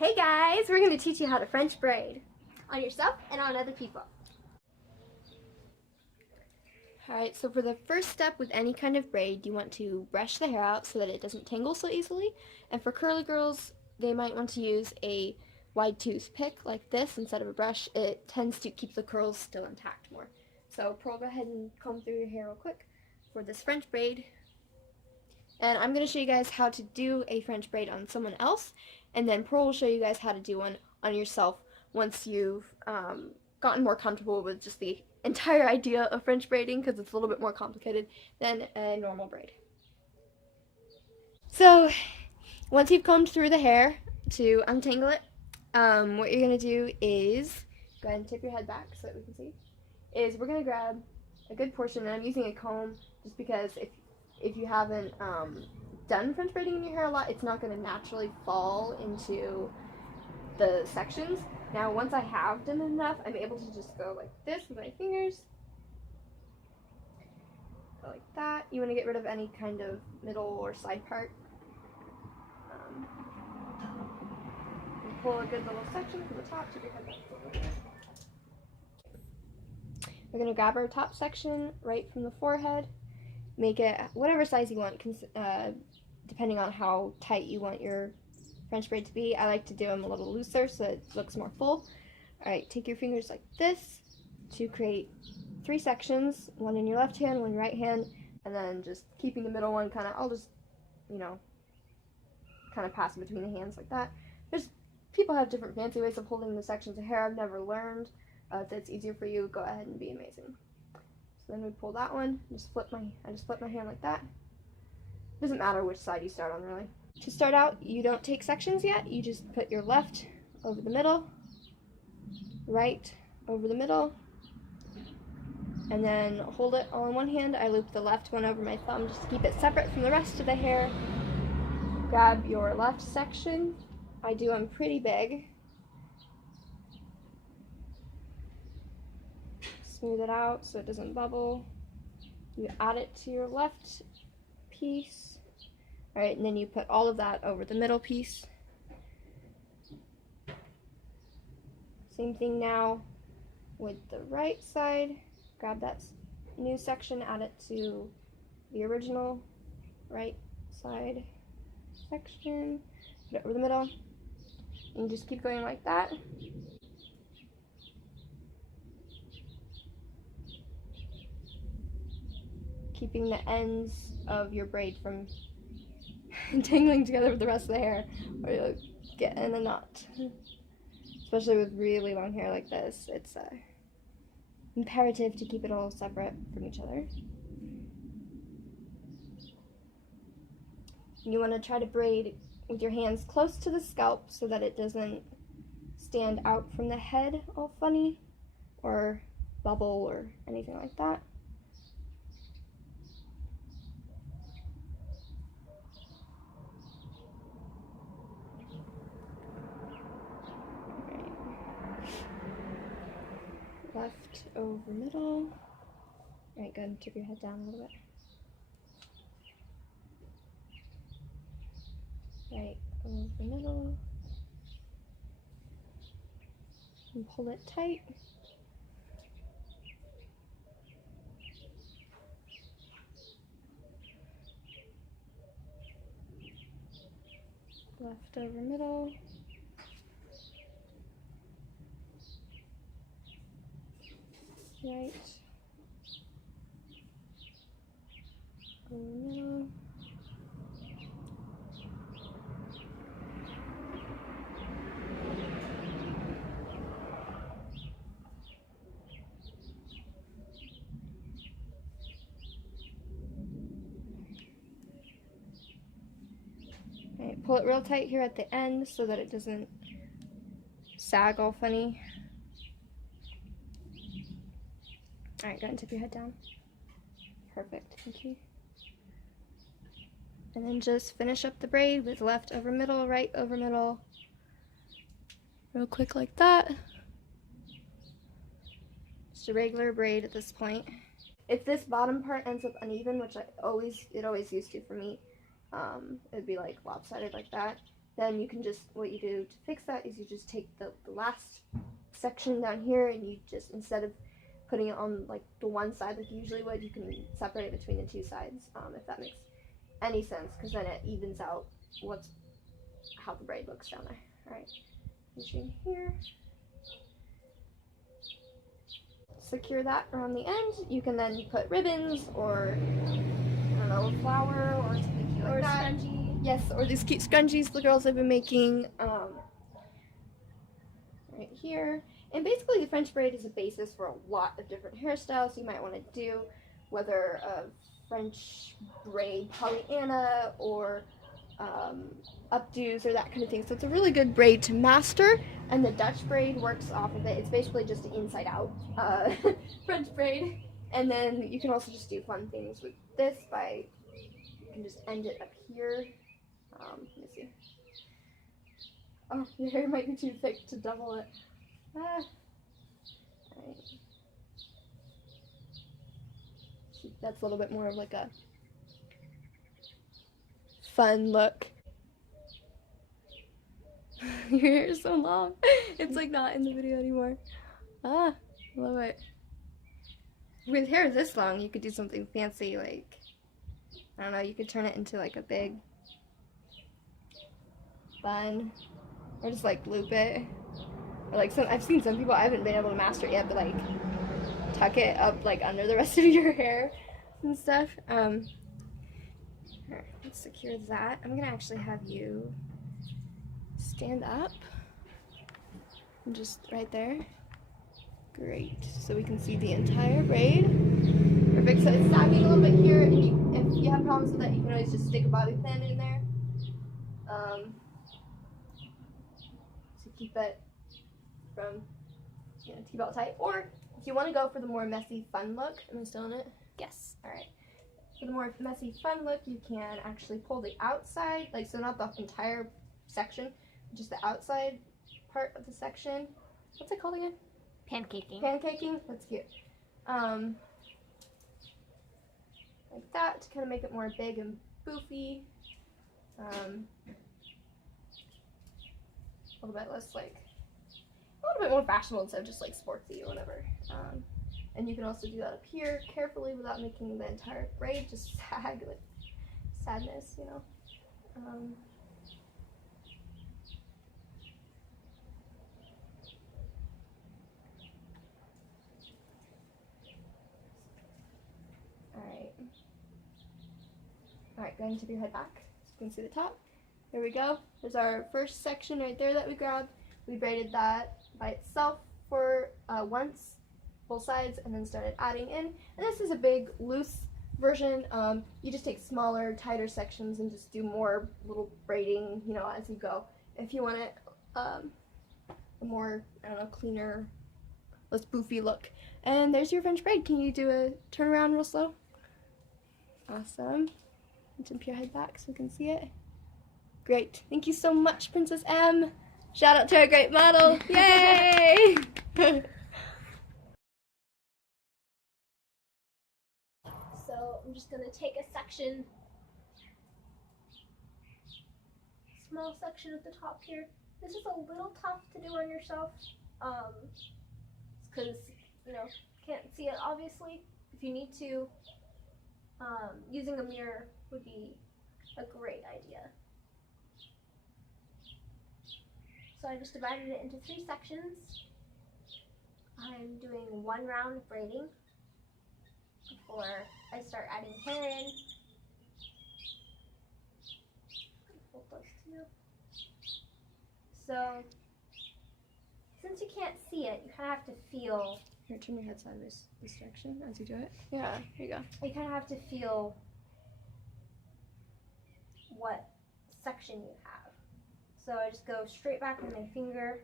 Hey guys, we're going to teach you how to French braid on yourself and on other people. Alright, so for the first step with any kind of braid, you want to brush the hair out so that it doesn't tangle so easily. And for curly girls, they might want to use a wide toothpick like this instead of a brush. It tends to keep the curls still intact more. So Pearl, go ahead and comb through your hair real quick for this French braid. And I'm going to show you guys how to do a French braid on someone else, and then Pearl will show you guys how to do one on yourself once you've gotten more comfortable with just the entire idea of French braiding, because it's a little bit more complicated than a normal braid. So once you've combed through the hair to untangle it, what you're going to do is go ahead and tip your head back so that we can see, is we're going to grab a good portion, and I'm using a comb just because if you haven't done French braiding in your hair a lot, it's not going to naturally fall into the sections. Now, once I have done enough, I'm able to just go like this with my fingers. Go like that. You want to get rid of any kind of middle or side part. And pull a good little section from the top to your head back over here. We're going to grab our top section right from the forehead. Make it whatever size you want, depending on how tight you want your French braid to be. I like to do them a little looser so it looks more full. Alright, take your fingers like this to create 3 sections, one in your left hand, one in your right hand, and then just keeping the middle one I'll just, kind of pass it between the hands like that. People have different fancy ways of holding the sections of hair. I've never learned. If it's easier for you, go ahead and be amazing. So then we pull that one, I just flip my hand like that. Doesn't matter which side you start on, really. To start out, you don't take sections yet. You just put your left over the middle, right over the middle, and then hold it all in one hand. I loop the left one over my thumb just to keep it separate from the rest of the hair. Grab your left section. I do them pretty big. Smooth it out so it doesn't bubble. You add it to your left piece. Alright, and then you put all of that over the middle piece. Same thing now with the right side. Grab that new section, add it to the original right side section, put it over the middle, and just keep going like that. Keeping the ends of your braid from tangling together with the rest of the hair, or you'll get in a knot. Especially with really long hair like this, it's imperative to keep it all separate from each other. You want to try to braid with your hands close to the scalp so that it doesn't stand out from the head all funny or bubble or anything like that. Left over middle. Alright, go ahead and tip your head down a little bit. Right over middle. And pull it tight. Left over middle. Right over middle. Alright, pull it real tight here at the end so that it doesn't sag all funny. Alright, go ahead and tip your head down. Perfect, thank you. And then just finish up the braid with left over middle, right over middle. Real quick like that. Just a regular braid at this point. If this bottom part ends up uneven, which it always used to for me, it'd be like lopsided like that, then you can just, what you do to fix that is you just take the last section down here, and you just, instead of putting it on like the one side like you usually would, you can separate it between the two sides, if that makes any sense, because then it evens out how the braid looks down there. Alright, finishing here. Secure that around the end. You can then put ribbons or, I don't know, a flower or something cute like that. Scrunchie. Yes, or these cute scrunchies the girls have been making right here. And basically the French braid is a basis for a lot of different hairstyles you might want to do, whether a French braid Pollyanna or updos or that kind of thing. So it's a really good braid to master, and the Dutch braid works off of it. It's basically just an inside out French braid. And then you can also just do fun things with this by, you can just end it up here. Let me see. Oh, your hair might be too thick to double it. Alright. That's a little bit more of like a fun look. Your hair is so long. It's like not in the video anymore. Ah, love it. With hair this long, you could do something fancy, like, I don't know, you could turn it into like a big bun, or just like loop it. Or like I've seen some people, I haven't been able to master it yet, but like tuck it up like under the rest of your hair and stuff. Alright, let's secure that. I'm gonna actually have you stand up and just right there. Great, so we can see the entire braid. Perfect, so it's sagging a little bit here, and if you have problems with that, you can always just stick a bobby pin in there to keep it from, you know, T-belt tight. Or if you want to go for the more messy, fun look, am I still in it? Yes, alright. For the more messy, fun look, you can actually pull the outside, like, so not the entire section, just the outside part of the section. What's it called again? Pancaking. Pancaking? That's cute. Like that, to kind of make it more big and boofy. A little bit less, like, a little bit more fashionable instead of just like sportsy or whatever. And you can also do that up here carefully without making the entire braid just sag, like sadness, you know. Alright, go ahead and tip your head back so you can see the top. There we go. There's our first section right there that we grabbed. We braided that by itself for once, both sides, and then started adding in. And this is a big, loose version. You just take smaller, tighter sections and just do more little braiding, you know, as you go. If you want it a more, I don't know, cleaner, less boofy look. And there's your French braid. Can you do a turn around real slow? Awesome. Tip your head back so we can see it. Great. Thank you so much, Princess M. Shout out to our great model. Yay! So I'm just going to take a section, small section at the top here. This is a little tough to do on yourself because, you know, can't see it obviously. If you need to, using a mirror would be a great idea. So I just divided it into 3 sections. I'm doing 1 round of braiding before I start adding hair in. Hold those 2. So since you can't see it, you kind of have to feel. Here, turn your head sideways this direction as you do it. Yeah, here you go. You kind of have to feel what section you have. So I just go straight back with my finger.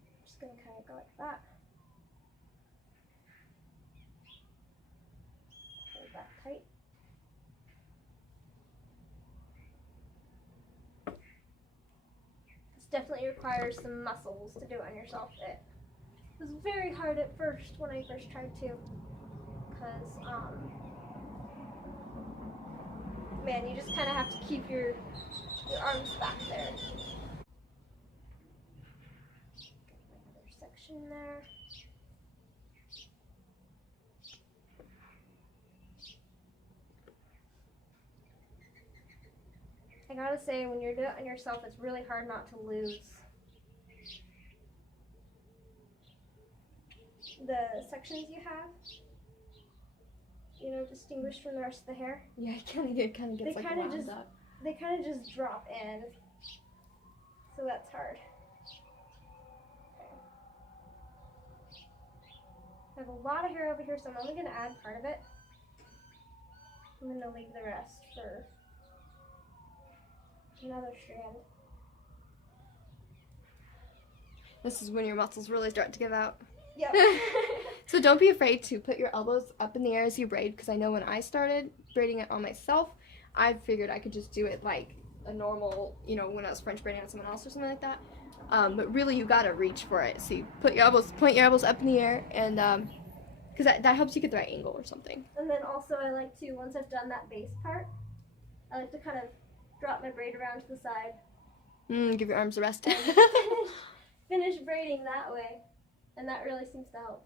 I'm just going to kind of go like that. Hold that tight. This definitely requires some muscles to do it on yourself. It was very hard at first when I first tried to, because band. You just kind of have to keep your arms back there. Another section there. I gotta say, when you're doing it yourself, it's really hard not to lose the sections you have. You know, distinguished from the rest of the hair. Yeah, it kind of gets like wound up. They kind of just drop in, so that's hard. Okay. I have a lot of hair over here, so I'm only going to add part of it. I'm going to leave the rest for another strand. This is when your muscles really start to give out. Yep. So don't be afraid to put your elbows up in the air as you braid, because I know when I started braiding it on myself, I figured I could just do it like a normal, you know, when I was French braiding on someone else or something like that. But really, you gotta reach for it. So you point your elbows up in the air, and because that helps you get the right angle or something. And then also, I like to, once I've done that base part, I like to kind of drop my braid around to the side. Give your arms a rest. Finish braiding that way, and that really seems to help.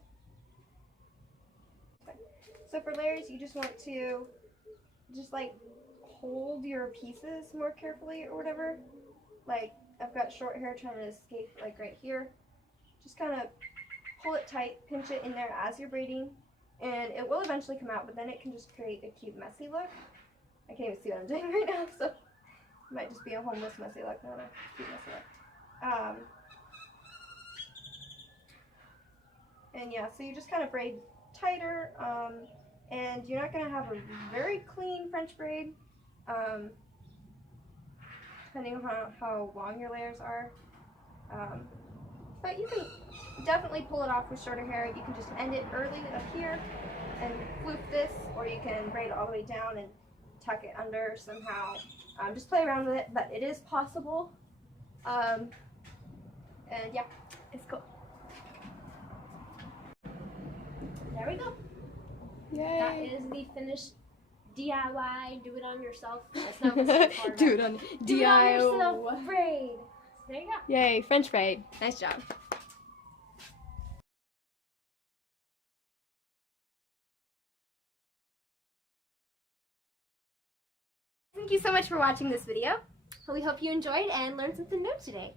So for layers, you just want to just like hold your pieces more carefully or whatever. Like I've got short hair trying to escape like right here. Just kind of pull it tight, pinch it in there as you're braiding, and it will eventually come out, but then it can just create a cute messy look. I can't even see what I'm doing right now, so it might just be a homeless messy look, not a cute messy look. And yeah, so you just kind of braid tighter, and you're not going to have a very clean French braid, depending on how long your layers are. But you can definitely pull it off with shorter hair. You can just end it early up here and flip this, or you can braid it all the way down and tuck it under somehow. Just play around with it, but it is possible. And yeah, it's cool. There we go. Yay. That is the finished DIY, do it on yourself. That's not what it's for. Do it on yourself braid. There you go. Yay, French braid. Nice job. Thank you so much for watching this video. We hope you enjoyed and learned something new today.